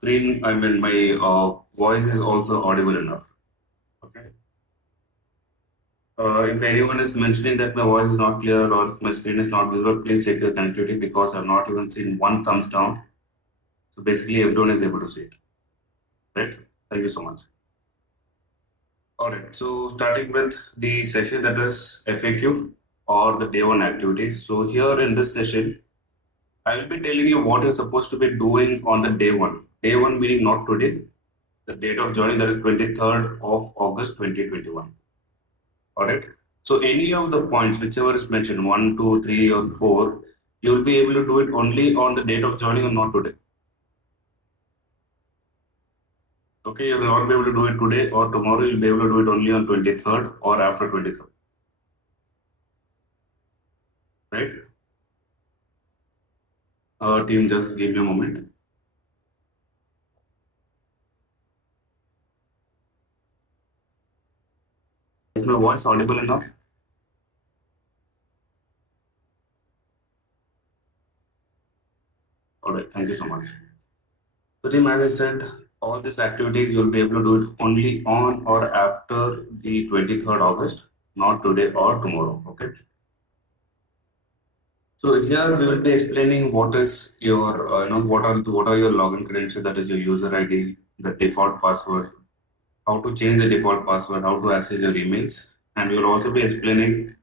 screen, I mean, my voice is also audible enough. Okay. If anyone is mentioning that my voice is not clear or if my screen is not visible, please check your connectivity because I've not even seen one thumbs down. So basically, everyone is able to see it. Right? Thank you so much. All right. So starting with the session that is FAQ or the day one activities. So here in this session, I will be telling you what you're supposed to be doing on the day one. Day one meaning not today. The date of joining that is 23rd of August 2021. All right. So any of the points, whichever is mentioned, one, two, three, or four, you will be able to do it only on the date of joining or not today. Okay, you will not be able to do it today or tomorrow. You'll be able to do it only on 23rd or after 23rd. Right? Team, just give me a moment. Is my voice audible enough? All right, thank you so much. So, team, as I said, all these activities you'll be able to do it only on or after the 23rd August, not today or tomorrow. Okay. So here we will be explaining what is your, what are your login credentials, that is your user ID, the default password, how to change the default password, how to access your emails, and we will also be explaining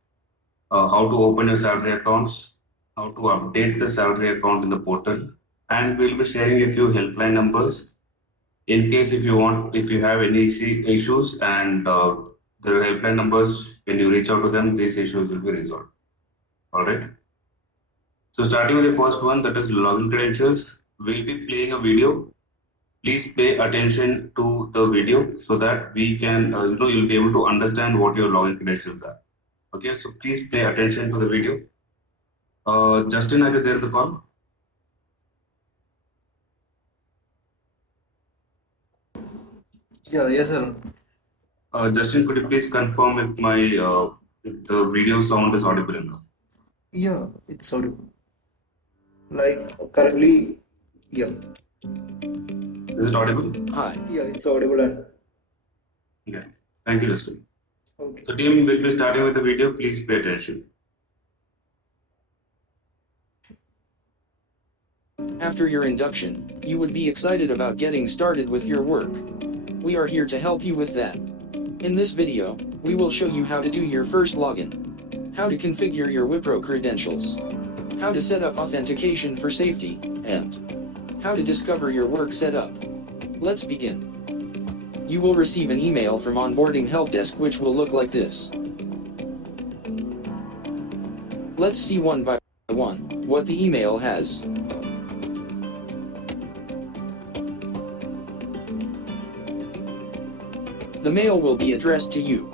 how to open your salary accounts, how to update the salary account in the portal, and we'll be sharing a few helpline numbers in case if you want, if you have any issues and the helpline numbers, when you reach out to them, these issues will be resolved. All right. So starting with the first one, that is login credentials, we'll be playing a video. Please pay attention to the video so that we can, you'll be able to understand what your login credentials are. Okay, so please pay attention to the video. Justin, are you there in the call? Yeah, yes, sir. Justin, could you please confirm if the video sound is audible enough? Yeah, it's audible. Like currently, yeah, Is it audible? Hi. Yeah, it's audible and Yeah. Thank you, Justin. okay. So team will be starting with the video. Please pay attention. After your induction, you would be excited about getting started with your work. We are here to help you with that. In this video, we will show you how to do your first login, how to configure your Wipro credentials, how to set up authentication for safety, and how to discover your work setup. Let's begin. You will receive an email from Onboarding Help Desk which will look like this. Let's see one by one what the email has. The mail will be addressed to you.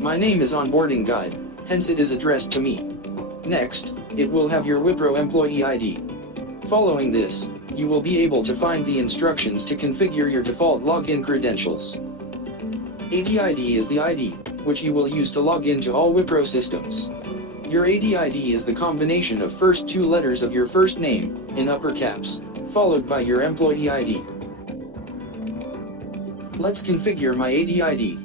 My name is Onboarding Guide, hence it is addressed to me. Next, it will have your Wipro employee ID. Following this, you will be able to find the instructions to configure your default login credentials. AD ID is the ID, which you will use to log into all Wipro systems. Your AD ID is the combination of first two letters of your first name, in upper caps, followed by your employee ID. Let's configure my AD ID.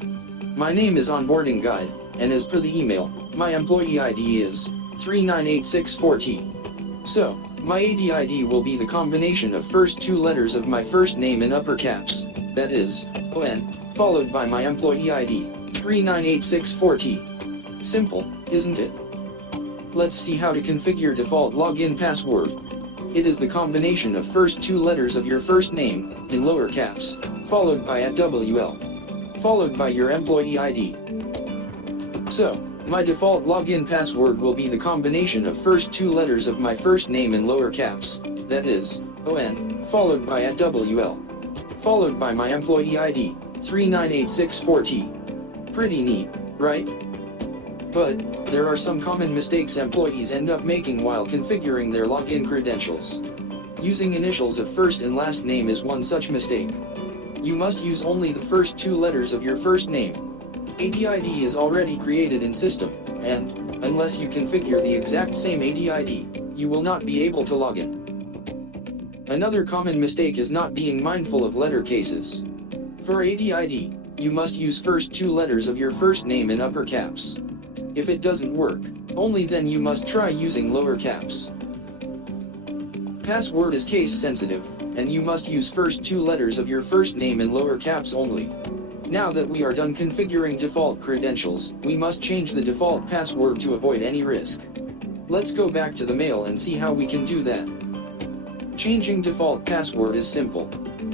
My name is Onboarding Guide, and as per the email, my employee ID is 39864T. So, my AD ID will be the combination of first two letters of my first name in upper caps, that is, ON, followed by my employee ID, 39864T. Simple, isn't it? Let's see how to configure default login password. It is the combination of first two letters of your first name, in lower caps, followed by @WL, followed by your employee ID. So, my default login password will be the combination of first two letters of my first name in lower caps, that is, ON, followed by @WL, followed by my employee ID, 39864T. Pretty neat, right? But, there are some common mistakes employees end up making while configuring their login credentials. Using initials of first and last name is one such mistake. You must use only the first two letters of your first name. AD ID is already created in system, and, unless you configure the exact same AD ID, you will not be able to log in. Another common mistake is not being mindful of letter cases. For ADID, you must use first two letters of your first name in upper caps. If it doesn't work, only then you must try using lower caps. Password is case sensitive, and you must use first two letters of your first name in lower caps only. Now that we are done configuring default credentials, we must change the default password to avoid any risk. Let's go back to the mail and see how we can do that. Changing default password is simple.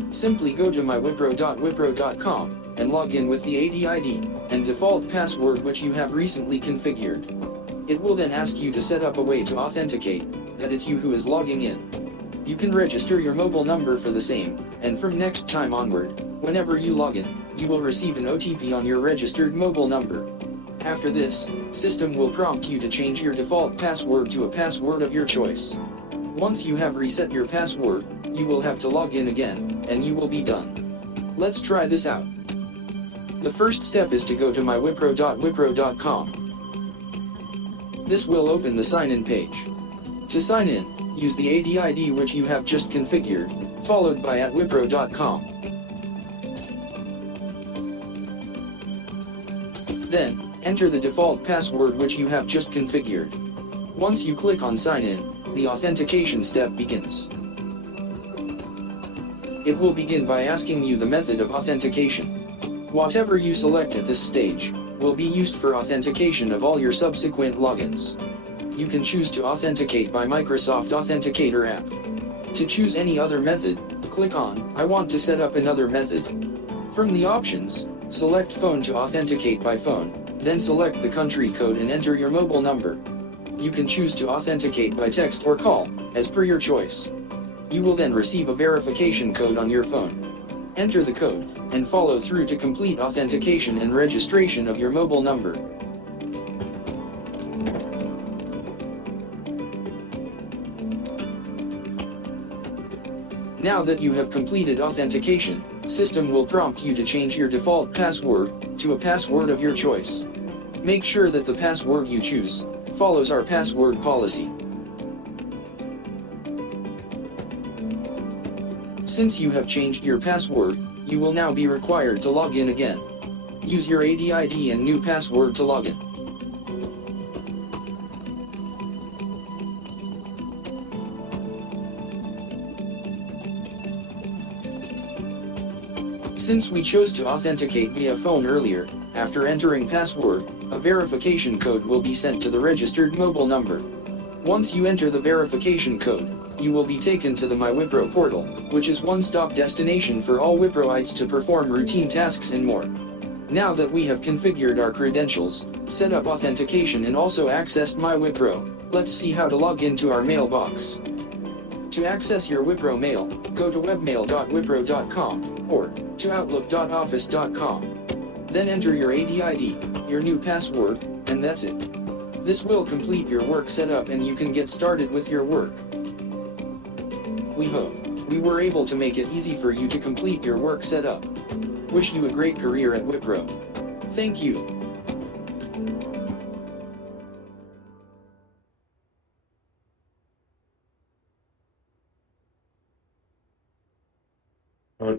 Simply go to mywipro.wipro.com and log in with the ADID and default password which you have recently configured. It will then ask you to set up a way to authenticate that it's you who is logging in. You can register your mobile number for the same, and from next time onward, whenever you log in, you will receive an OTP on your registered mobile number. After this, system will prompt you to change your default password to a password of your choice. Once you have reset your password, you will have to log in again, and you will be done. Let's try this out. The first step is to go to mywipro.wipro.com. This will open the sign-in page. To sign in, use the ADID which you have just configured, followed by @wipro.com. Then, enter the default password which you have just configured. Once you click on sign in, the authentication step begins. It will begin by asking you the method of authentication. Whatever you select at this stage, will be used for authentication of all your subsequent logins. You can choose to authenticate by Microsoft Authenticator app. To choose any other method, click on I want to set up another method. From the options, select phone to authenticate by phone, then select the country code and enter your mobile number. You can choose to authenticate by text or call, as per your choice. You will then receive a verification code on your phone. Enter the code, and follow through to complete authentication and registration of your mobile number. Now that you have completed authentication, system will prompt you to change your default password to a password of your choice. Make sure that the password you choose follows our password policy. Since you have changed your password, you will now be required to log in again. Use your ADID and new password to log in. Since we chose to authenticate via phone earlier, after entering password, a verification code will be sent to the registered mobile number. Once you enter the verification code, you will be taken to the MyWipro portal, which is one-stop destination for all Wiproites to perform routine tasks and more. Now that we have configured our credentials, set up authentication and also accessed MyWipro, let's see how to log into our mailbox. To access your Wipro mail, go to webmail.wipro.com, or to outlook.office.com. Then enter your ADID, your new password, and that's it. This will complete your work setup and you can get started with your work. We hope we were able to make it easy for you to complete your work setup. Wish you a great career at Wipro. Thank you.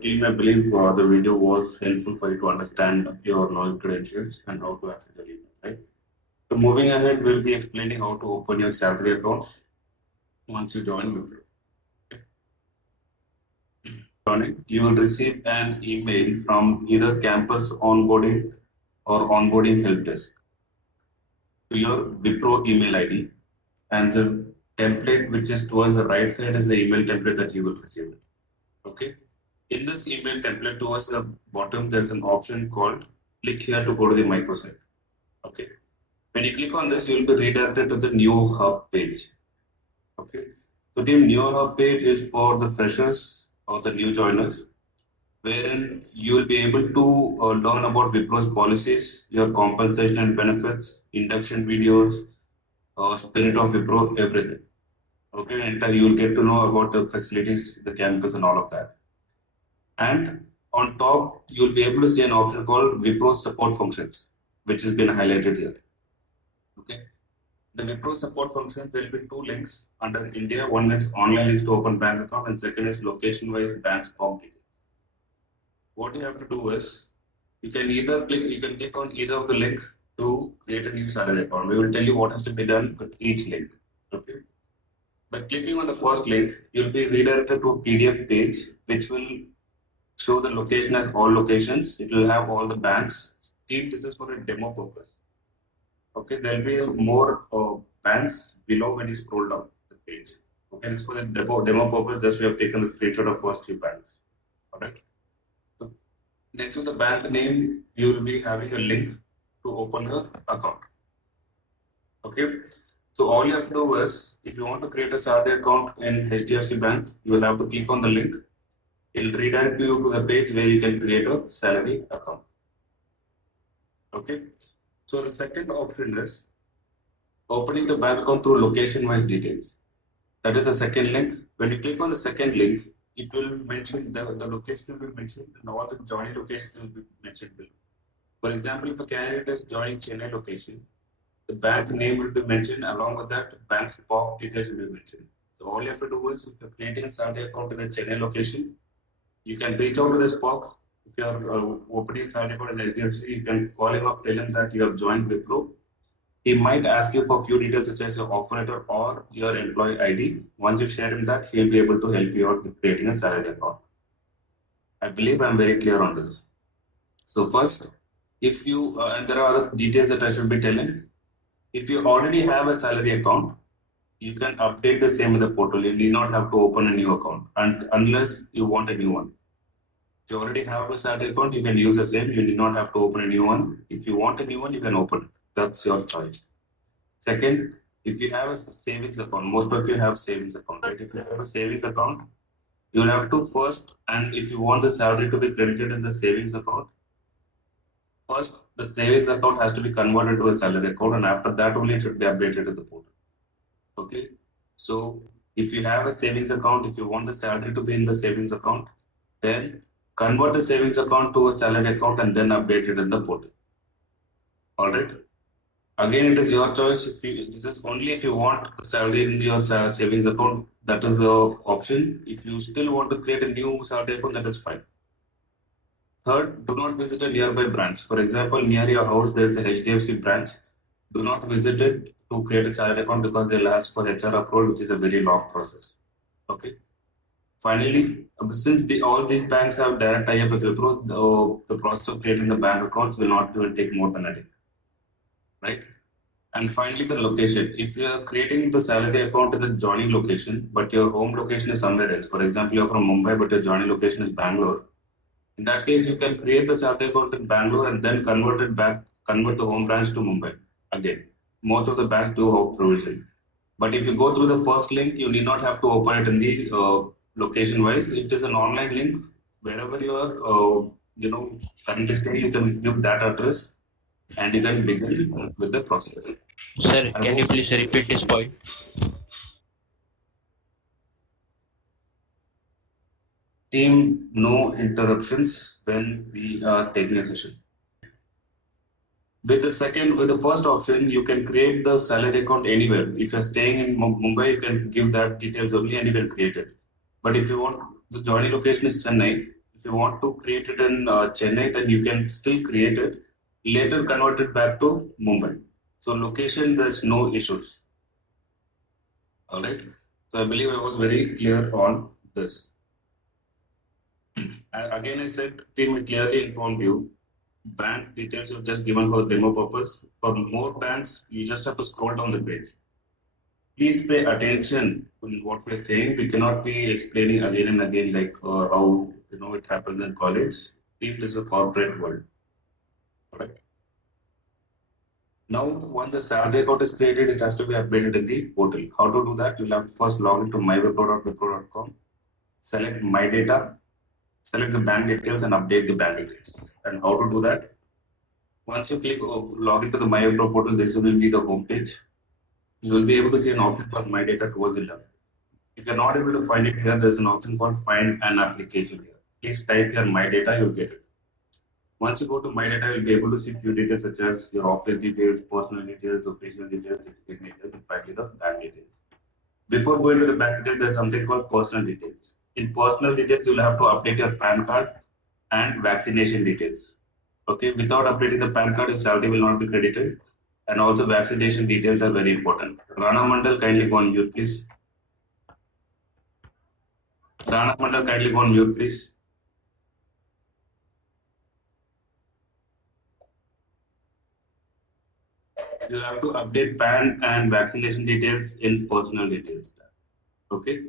Team, I believe the video was helpful for you to understand your login credentials and how to access your email, right? So moving ahead, we'll be explaining how to open your salary accounts once you join Wipro. You will receive an email from either campus onboarding or onboarding help desk to your Wipro email ID, and the template which is towards the right side is the email template that you will receive. Okay. In this email template towards the bottom, there's an option called click here to go to the microsite. Okay. When you click on this, you'll be redirected to the new hub page. Okay. So the new hub page is for the freshers or the new joiners, wherein you will be able to learn about Wipro's policies, your compensation and benefits, induction videos, spirit of Wipro, everything. Okay, and you will get to know about the facilities, the campus, and all of that. And on top, you'll be able to see an option called Wipro support functions, which has been highlighted here. Okay. The Wipro support functions, there will be two links under India. One is online links to open bank account, and second is location-wise bank spot details. What you have to do is you can click on either of the link to create a new salary account. We will tell you what has to be done with each link. Okay. By clicking on the first link, you'll be redirected to a PDF page which will show the location as all locations. It will have all the banks. Team, this is for a demo purpose. Okay, there'll be more banks below when you scroll down the page. Okay, this is for the demo purpose. Just we have taken the screenshot of first few banks. All right. So next to the bank name, you will be having a link to open the account. Okay. So all you have to do is, if you want to create a salary account in HDFC Bank, you will have to click on the link. It'll redirect you to the page where you can create a salary account. Okay. So the second option is opening the bank account through location-wise details. That is the second link. When you click on the second link, it will mention the location will be mentioned and all the joining locations will be mentioned below. For example, if a candidate is joining Chennai location, the bank name will be mentioned along with that bank's POC details will be mentioned. So all you have to do is if you're creating a salary account in the Chennai location, you can reach out to this POC. If you're opening a salary account in HDFC, you can call him up, tell him that you have joined Wipro. He might ask you for a few details such as your offer letter or your employee ID. Once you share him that, he'll be able to help you out with creating a salary account. I believe I'm very clear on this. So first, if you and there are other details that I should be telling. If you already have a salary account, you can update the same in the portal. You need not have to open a new account unless you want a new one. If you already have a salary account, you can use the same. You need not have to open a new one. If you want a new one, you can open. That's your choice. Second, if you have a savings account, most of you have savings account, right? If you have a savings account, you'll have to first, and if you want the salary to be credited in the savings account, first the savings account has to be converted to a salary account, and after that only it should be updated to the portal. Okay. So if you have a savings account, if you want the salary to be in the savings account, then convert the savings account to a salary account and then update it in the portal. All right. Again, it is your choice. If you, this is only if you want the salary in your savings account, that is the option. If you still want to create a new salary account, that is fine. Third, do not visit a nearby branch. For example, near your house, there is a HDFC branch. Do not visit it to create a salary account because they'll ask for HR approval, which is a very long process. Okay. Finally, since all these banks have direct tie-up with Wipro, the process of creating the bank accounts will not even take more than a day, right? And finally, the location. If you are creating the salary account in the joining location, but your home location is somewhere else, for example, you're from Mumbai, but your joining location is Bangalore. In that case, you can create the salary account in Bangalore and then convert the home branch to Mumbai. Again, most of the banks do have provision. But if you go through the first link, you need not have to open it in the location wise. It is an online link. Wherever you are, currently staying, you can give that address and you can begin with the process. Sir, I can you hope please repeat this point? team no interruptions when we are taking a session. With the first option, you can create the salary account anywhere. If you're staying in Mumbai, you can give that details only and you can create it. But if you want, the joining location is Chennai. If you want to create it in Chennai, then you can still create it. Later convert it back to Mumbai. So location, there's no issues. All right. So I believe I was very clear on this. Again, I said team I clearly informed you. Bank details are just given for the demo purpose. For more banks, you just have to scroll down the page. Please pay attention in what we're saying. We cannot be explaining again and again like how it happens in college. It is a corporate world. Right. Now, once the salary account is created, it has to be updated in the portal. How to do that? You'll have to first log into mywipro.wipro.com, select my data, select the bank details, and update the bank details. And how to do that? Once you click log into the MyWipro portal, this will be the home page. You will be able to see an option called My Data towards the left. If you're not able to find it here, there's an option called Find an Application here. Please type here My Data, you'll get it. Once you go to My Data, you'll be able to see few details such as your office details, personal details, occasional details, education details, and finally the bank details. Before going to the bank details, there's something called personal details. In personal details, you'll have to update your PAN card and vaccination details. Okay, without updating the PAN card, your salary will not be credited. And also vaccination details are very important. Rana Mandal, kindly go on mute, please. Rana Mandal, kindly go on mute, please. You have to update PAN and vaccination details in personal details. Okay.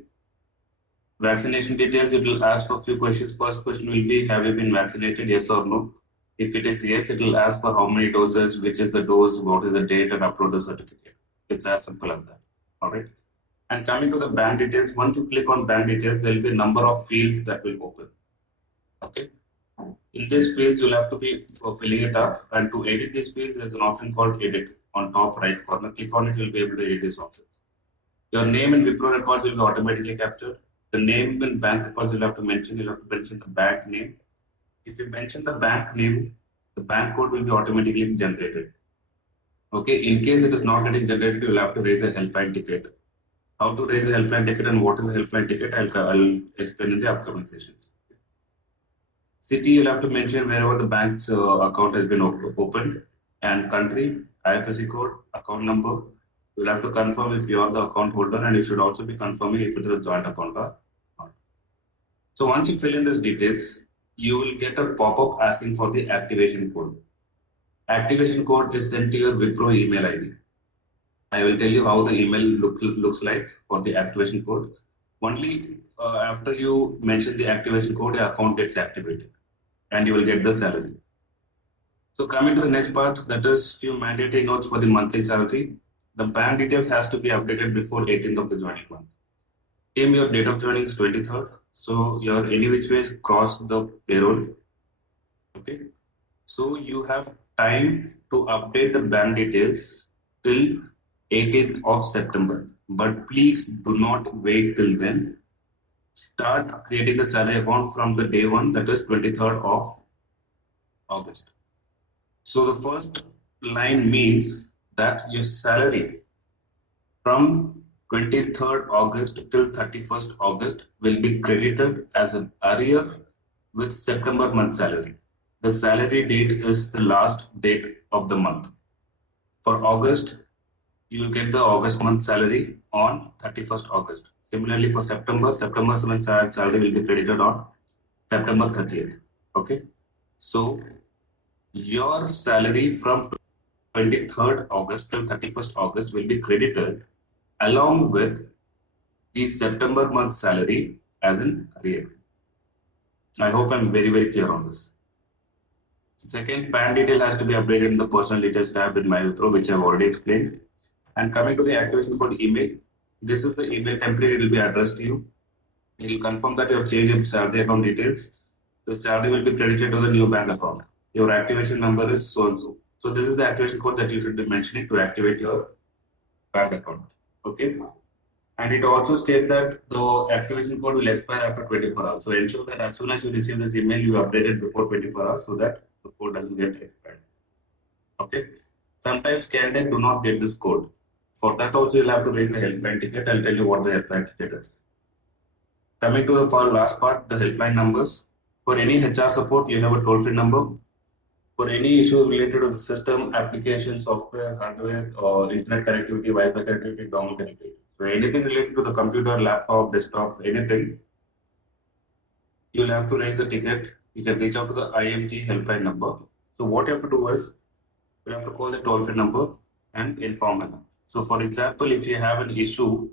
Vaccination details, it will ask for a few questions. First question will be, have you been vaccinated? Yes or no? If it is yes, it will ask for how many doses, which is the dose, what is the date, and upload the certificate. It's as simple as that. All right. And coming to the bank details, once you click on bank details, there will be a number of fields that will open. Okay. In these fields, you'll have to be filling it up. And to edit these fields, there's an option called edit on top right corner. Click on it, you'll be able to edit these options. Your name in Wipro records will be automatically captured. The name in bank records you'll have to mention the bank name. If you mention the bank name, the bank code will be automatically generated. Okay, in case it is not getting generated, you'll have to raise a helpline ticket. How to raise a helpline ticket and what is a helpline ticket, I'll explain in the upcoming sessions. City, you'll have to mention wherever the bank's account has been opened, and country, IFSC code, account number. You'll have to confirm if you are the account holder, and you should also be confirming if it is a joint account or not. So once you fill in these details, you will get a pop-up asking for the activation code. Activation code is sent to your Wipro email ID. I will tell you how the email looks like for the activation code. Only after you mention the activation code, your account gets activated and you will get the salary. So coming to the next part, that is few mandatory notes for the monthly salary. The bank details has to be updated before 18th of the joining month. Same, your date of joining is 23rd. So your any which ways cross the payroll. Okay. So you have time to update the bank details till 18th of September. But please do not wait till then. Start creating the salary account from the day one, that is 23rd of August. So the first line means that your salary from 23rd August till 31st August will be credited as an arrear with September month salary. The salary date is the last date of the month. For August, you will get the August month salary on 31st August. Similarly, for September's month salary will be credited on September 30th. Okay. So your salary from 23rd August till 31st August will be credited along with the September month salary as an arrear. I hope I'm very, very clear on this. Second, PAN detail has to be updated in the personal details tab in MyWipro, which I've already explained. And coming to the activation code email, this is the email template. It will be addressed to you. It will confirm that you have changed your salary account details. The salary will be credited to the new bank account. Your activation number is so and so. So this is the activation code that you should be mentioning to activate your bank account. Okay. And it also states that the activation code will expire after 24 hours. So ensure that as soon as you receive this email, you update it before 24 hours so that the code doesn't get expired. Okay. Sometimes candidates do not get this code. For that also, you'll have to raise a helpline ticket. I'll tell you what the helpline ticket is. Coming to the last part, the helpline numbers. For any HR support, you have a toll-free number. For any issue related to the system, application, software, hardware, or internet connectivity, Wi-Fi connectivity, dongle connectivity. So anything related to the computer, laptop, desktop, anything, you'll have to raise a ticket. You can reach out to the IMG helpline number. So what you have to do is, you have to call the toll-free number and inform them. So for example, if you have an issue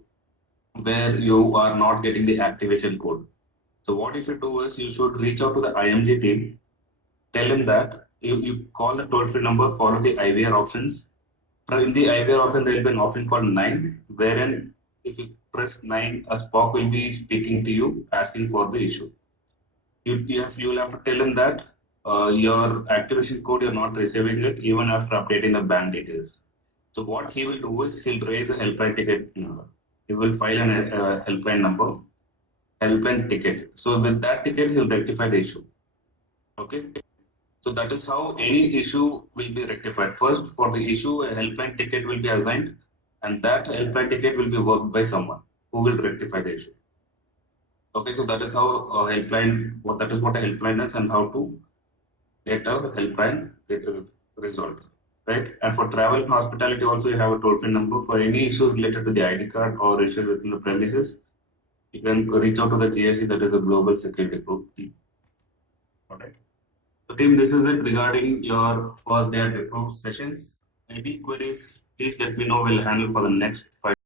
where you are not getting the activation code, so what you should do is you should reach out to the IMG team, tell him that you call the toll-free number, follow the IVR options. In the IVR option, there will be an option called 9, wherein if you press 9, a Spock will be speaking to you asking for the issue. You'll have to tell him that your activation code, you're not receiving it even after updating the bank details. So what he will do is he'll raise a helpline ticket number. He will file a helpline number, helpline ticket. So with that ticket, he'll rectify the issue. Okay. So that is how any issue will be rectified. First, for the issue, a helpline ticket will be assigned, and that helpline ticket will be worked by someone who will rectify the issue. Okay, so that is how a helpline, what that is what a helpline is, and how to get a helpline resolved, right? And for travel and hospitality, also you have a toll free number for any issues related to the ID card or issues within the premises. You can reach out to the GSC, that is the Global Security Group team. All right. So, team, this is it regarding your first day at Wipro sessions. Any queries, please let me know. We'll handle for the next 5